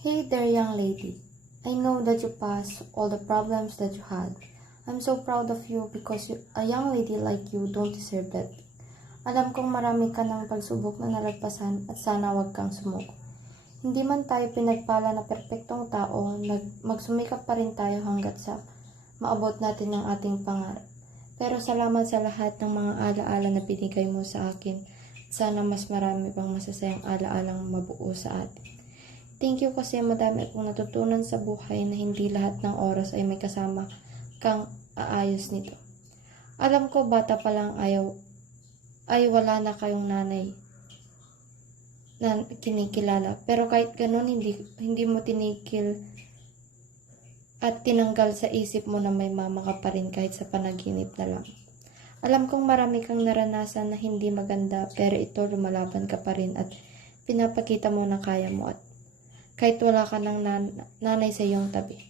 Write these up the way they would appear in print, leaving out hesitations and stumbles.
Hey there, young lady. I know that you passed all the problems that you had. I'm so proud of you because a young lady like you don't deserve that. Alam kong marami ka ng pagsubok na nalagpasan at sana wag kang sumuko. Hindi man tayo pinagpala na perpektong tao, magsumikap pa rin tayo hanggat sa maabot natin ang ating pangarap. Pero salamat sa lahat ng mga alaala na binigay mo sa akin. Sana mas marami pang masasayang alaalang mabuo sa atin. Thank you kasi madami akong natutunan sa buhay na hindi lahat ng oras ay may kasama kang aayos nito. Alam ko bata pa lang ay wala na kayong nanay na kinikilala. Pero kahit ganun, hindi mo tinigil at tinanggal sa isip mo na may mama ka pa rin kahit sa panaginip na lang. Alam kong marami kang naranasan na hindi maganda pero ito lumalaban ka pa rin at pinapakita mo na kaya mo at kahit wala ka ng nanay sa iyong tabi.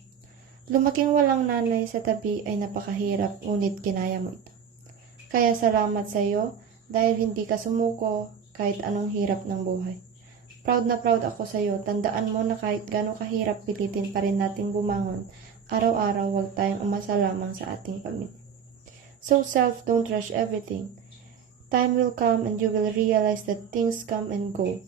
Lumaking walang nanay sa tabi ay napakahirap ngunit kinaya mo ito. Kaya salamat sa iyo dahil hindi ka sumuko kahit anong hirap ng buhay. Proud na proud ako sa iyo. Tandaan mo na kahit gano'ng kahirap pilitin pa rin natin bumangon. Araw-araw huwag tayong umasa lamang sa ating pamilya. So don't rush everything. Time will come and you will realize that things come and go.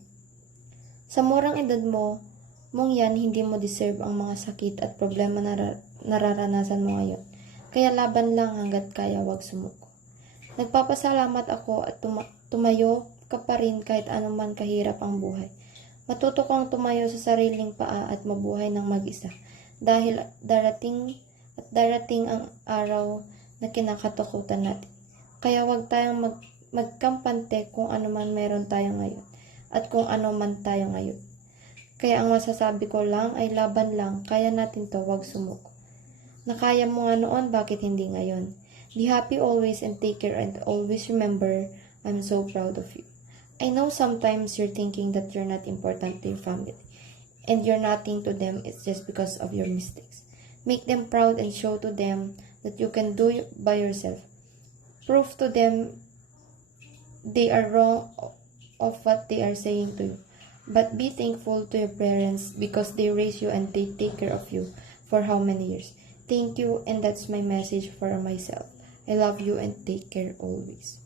Sa murang edad mong yan, hindi mo deserve ang mga sakit at problema na nararanasan mo ngayon. Kaya laban lang hanggat kaya, wag sumuko. Nagpapasalamat ako at tumayo ka pa rin kahit anuman kahirap ang buhay. Matuto kang tumayo sa sariling paa at mabuhay ng mag-isa. Dahil darating ang araw na kinakatakutan natin. Kaya wag tayong magkampante kung ano man meron tayo ngayon at kung ano man tayo ngayon. Kaya ang masasabi ko lang ay laban lang, kaya natin to, wag sumuko. Nakaya mo nga noon, bakit hindi ngayon? Be happy always and take care and always remember, I'm so proud of you. I know sometimes you're thinking that you're not important to your family and you're nothing to them, it's just because of your mistakes. Make them proud and show to them that you can do it by yourself. Prove to them they are wrong of what they are saying to you. But be thankful to your parents because they raise you and they take care of you for how many years. Thank you, and that's my message for myself. I love you and take care always.